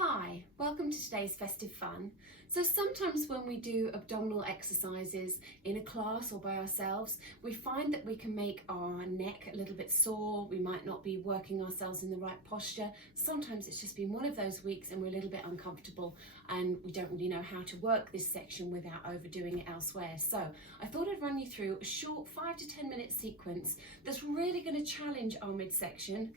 Hi, welcome to today's Festive Fun. So sometimes when we do abdominal exercises in a class or by ourselves, we find that we can make our neck a little bit sore. We might not be working ourselves in the right posture. Sometimes it's just been one of those weeks and we're a little bit uncomfortable and we don't really know how to work this section without overdoing it elsewhere. So I thought I'd run you through a short 5 to 10 minute sequence that's really going to challenge our midsection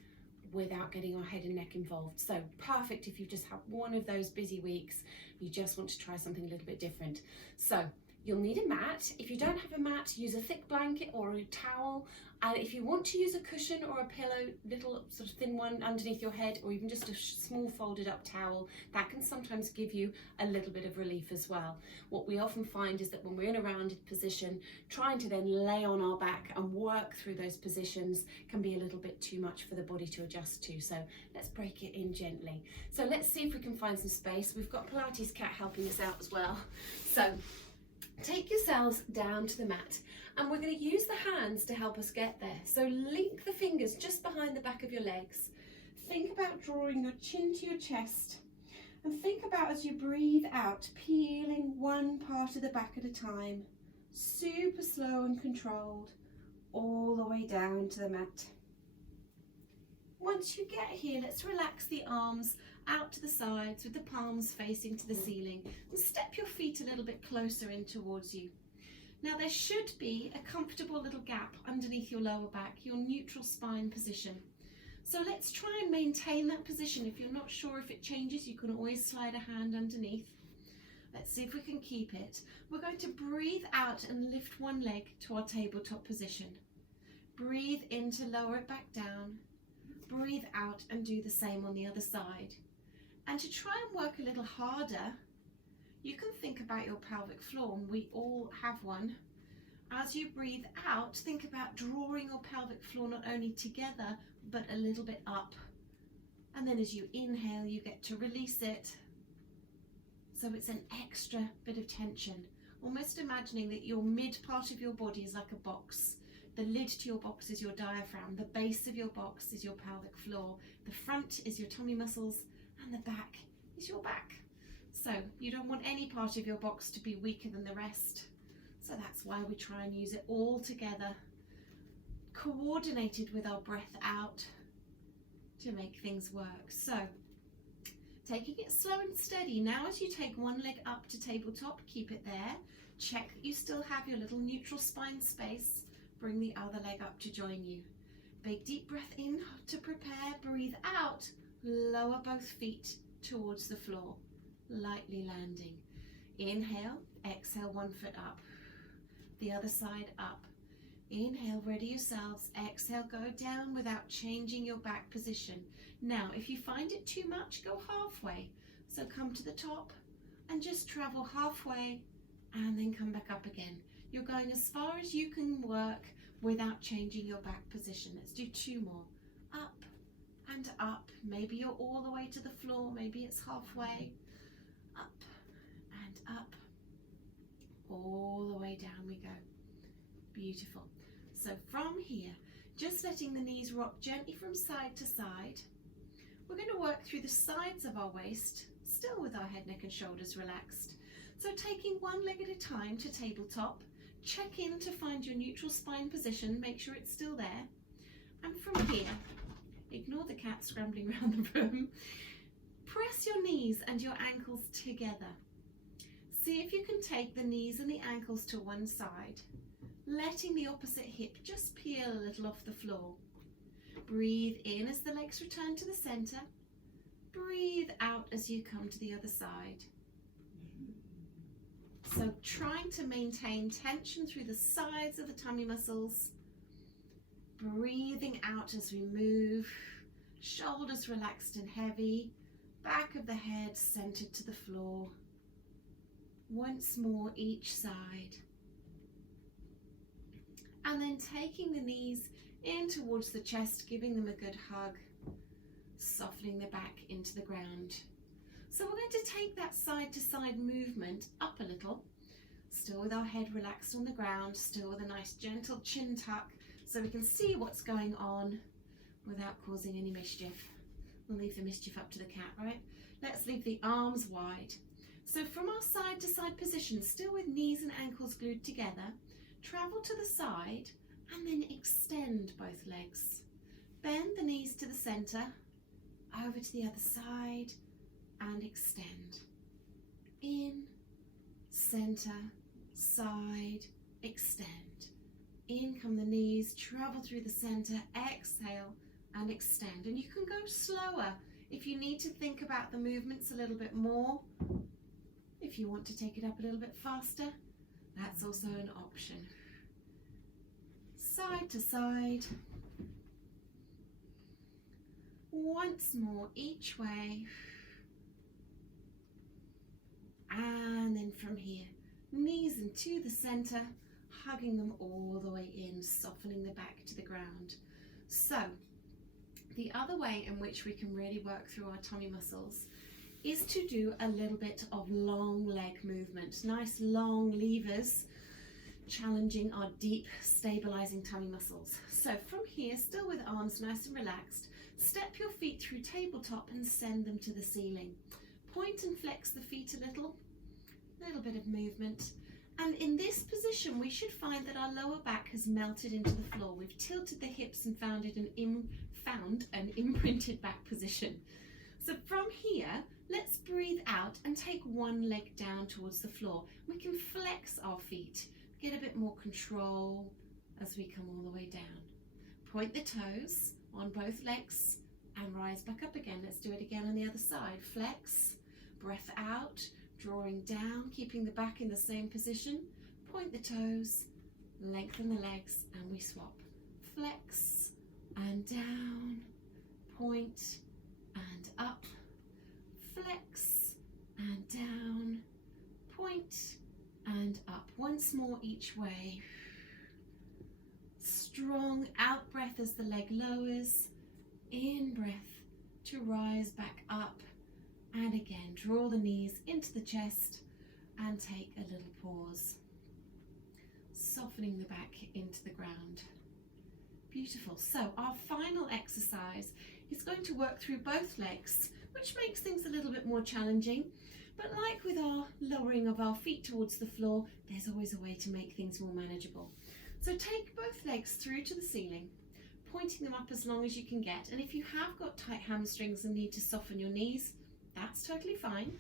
without getting our head and neck involved. So perfect if you just have one of those busy weeks, you just want to try something a little bit different. So you'll need a mat. If you don't have a mat, use a thick blanket or a towel. And if you want to use a cushion or a pillow, little sort of thin one underneath your head, or even just a small folded up towel, that can sometimes give you a little bit of relief as well. What we often find is that when we're in a rounded position, trying to then lay on our back and work through those positions can be a little bit too much for the body to adjust to. So let's break it in gently. So let's see if we can find some space. We've got Pilates Cat helping us out as well. So take yourselves down to the mat and we're going to use the hands to help us get there. So link the fingers just behind the back of your legs. Think about drawing your chin to your chest and think about as you breathe out, peeling one part of the back at a time, super slow and controlled, all the way down to the mat. Once you get here, let's relax the arms out to the sides with the palms facing to the ceiling and step your feet a little bit closer in towards you. Now there should be a comfortable little gap underneath your lower back, your neutral spine position. So let's try and maintain that position. If you're not sure if it changes, you can always slide a hand underneath. Let's see if we can keep it. We're going to breathe out and lift one leg to our tabletop position. Breathe in to lower it back down. Breathe out and do the same on the other side. And to try and work a little harder, you can think about your pelvic floor, and we all have one. As you breathe out, think about drawing your pelvic floor not only together, but a little bit up. And then as you inhale, you get to release it. So it's an extra bit of tension, almost imagining that your mid part of your body is like a box. The lid to your box is your diaphragm, the base of your box is your pelvic floor, the front is your tummy muscles, and the back is your back. So you don't want any part of your box to be weaker than the rest. So that's why we try and use it all together, coordinated with our breath out to make things work. So taking it slow and steady. Now as you take one leg up to tabletop, keep it there. Check that you still have your little neutral spine space. Bring the other leg up to join you. Big deep breath in to prepare. Breathe out. Lower both feet towards the floor, lightly landing. Inhale, exhale, one foot up. The other side up. Inhale, ready yourselves. Exhale, go down without changing your back position. Now, if you find it too much, go halfway. So come to the top and just travel halfway and then come back up again. You're going as far as you can work without changing your back position. Let's do 2 more. Up and up. Maybe you're all the way to the floor. Maybe it's halfway. Up and up. All the way down we go. Beautiful. So from here, just letting the knees rock gently from side to side. We're going to work through the sides of our waist, still with our head, neck and shoulders relaxed. So taking one leg at a time to tabletop. Check in to find your neutral spine position, make sure it's still there. And from here, ignore the cat scrambling around the room. Press your knees and your ankles together. See if you can take the knees and the ankles to one side, letting the opposite hip just peel a little off the floor. Breathe in as the legs return to the center. Breathe out as you come to the other side. So trying to maintain tension through the sides of the tummy muscles. Breathing out as we move. Shoulders relaxed and heavy. Back of the head centered to the floor. Once more each side. And then taking the knees in towards the chest, giving them a good hug. Softening the back into the ground. So we're going to take that side to side movement up a little, still with our head relaxed on the ground, still with a nice gentle chin tuck so we can see what's going on without causing any mischief. We'll leave the mischief up to the cat, right? Let's leave the arms wide. So from our side to side position, still with knees and ankles glued together, travel to the side and then extend both legs. Bend the knees to the center, over to the other side and extend. In, center, side, extend. In come the knees, travel through the center, exhale and extend. And you can go slower if you need to think about the movements a little bit more. If you want to take it up a little bit faster, that's also an option. Side to side. Once more each way. And then from here, knees into the center, hugging them all the way in, softening the back to the ground. So, the other way in which we can really work through our tummy muscles is to do a little bit of long leg movement. Nice long levers, challenging our deep, stabilizing tummy muscles. So from here, still with arms nice and relaxed, step your feet through tabletop and send them to the ceiling. Point and flex the feet a little bit of movement. And in this position, we should find that our lower back has melted into the floor. We've tilted the hips and found an imprinted back position. So from here, let's breathe out and take one leg down towards the floor. We can flex our feet, get a bit more control as we come all the way down. Point the toes on both legs and rise back up again. Let's do it again on the other side. Flex, breath out, drawing down, keeping the back in the same position. Point the toes, lengthen the legs, and we swap. Flex and down, point and up, flex and down, point and up. Once more each way. Strong out breath as the leg lowers, in breath to rise back up, and again draw the knees into the chest and take a little pause, softening the back into the ground. Beautiful. So our final exercise is going to work through both legs, which makes things a little bit more challenging, but like with our lowering of our feet towards the floor, there's always a way to make things more manageable. So take both legs through to the ceiling, pointing them up as long as you can get. And if you have got tight hamstrings and need to soften your knees, that's totally fine.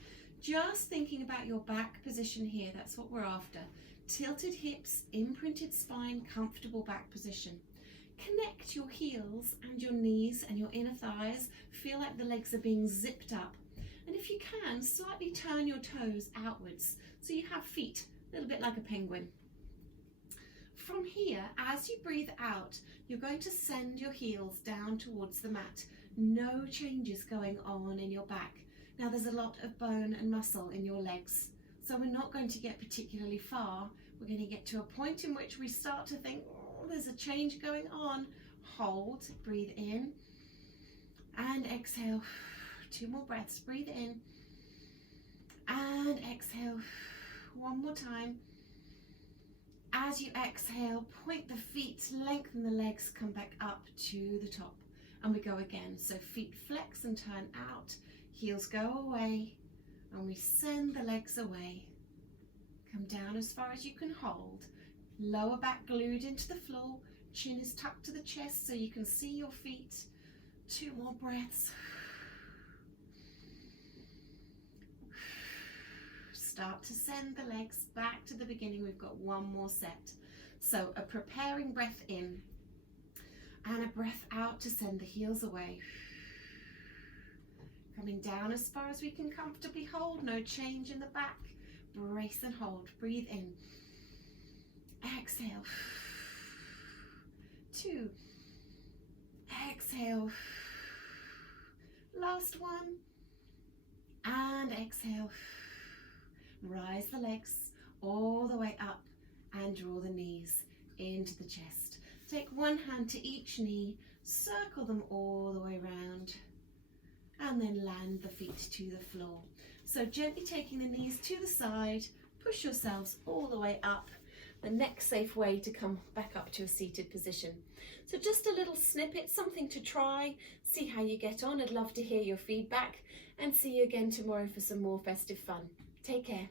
Just thinking about your back position here, that's what we're after. Tilted hips, imprinted spine, comfortable back position. Connect your heels and your knees and your inner thighs. Feel like the legs are being zipped up. And if you can, slightly turn your toes outwards so you have feet a little bit like a penguin. From here, as you breathe out, you're going to send your heels down towards the mat. No changes going on in your back. Now there's a lot of bone and muscle in your legs, so we're not going to get particularly far. We're going to get to a point in which we start to think, oh, there's a change going on. Hold, breathe in and exhale. 2 more breaths. Breathe in and exhale. 1 more time. As you exhale, point the feet, lengthen the legs, come back up to the top. And we go again. So feet flex and turn out, heels go away, and we send the legs away. Come down as far as you can hold. Lower back glued into the floor, chin is tucked to the chest so you can see your feet. 2 more breaths. Start to send the legs back to the beginning. We've got 1 more set. So a preparing breath in and a breath out to send the heels away. Coming down as far as we can comfortably hold. No change in the back. Brace and hold. Breathe in. Exhale. 2. Exhale. Last one. And exhale. Rise the legs all the way up and draw the knees into the chest. Take one hand to each knee, circle them all the way around, and then land the feet to the floor. So gently taking the knees to the side, push yourselves all the way up, the next safe way to come back up to a seated position. So just a little snippet, something to try, see how you get on. I'd love to hear your feedback, and see you again tomorrow for some more festive fun. Take care.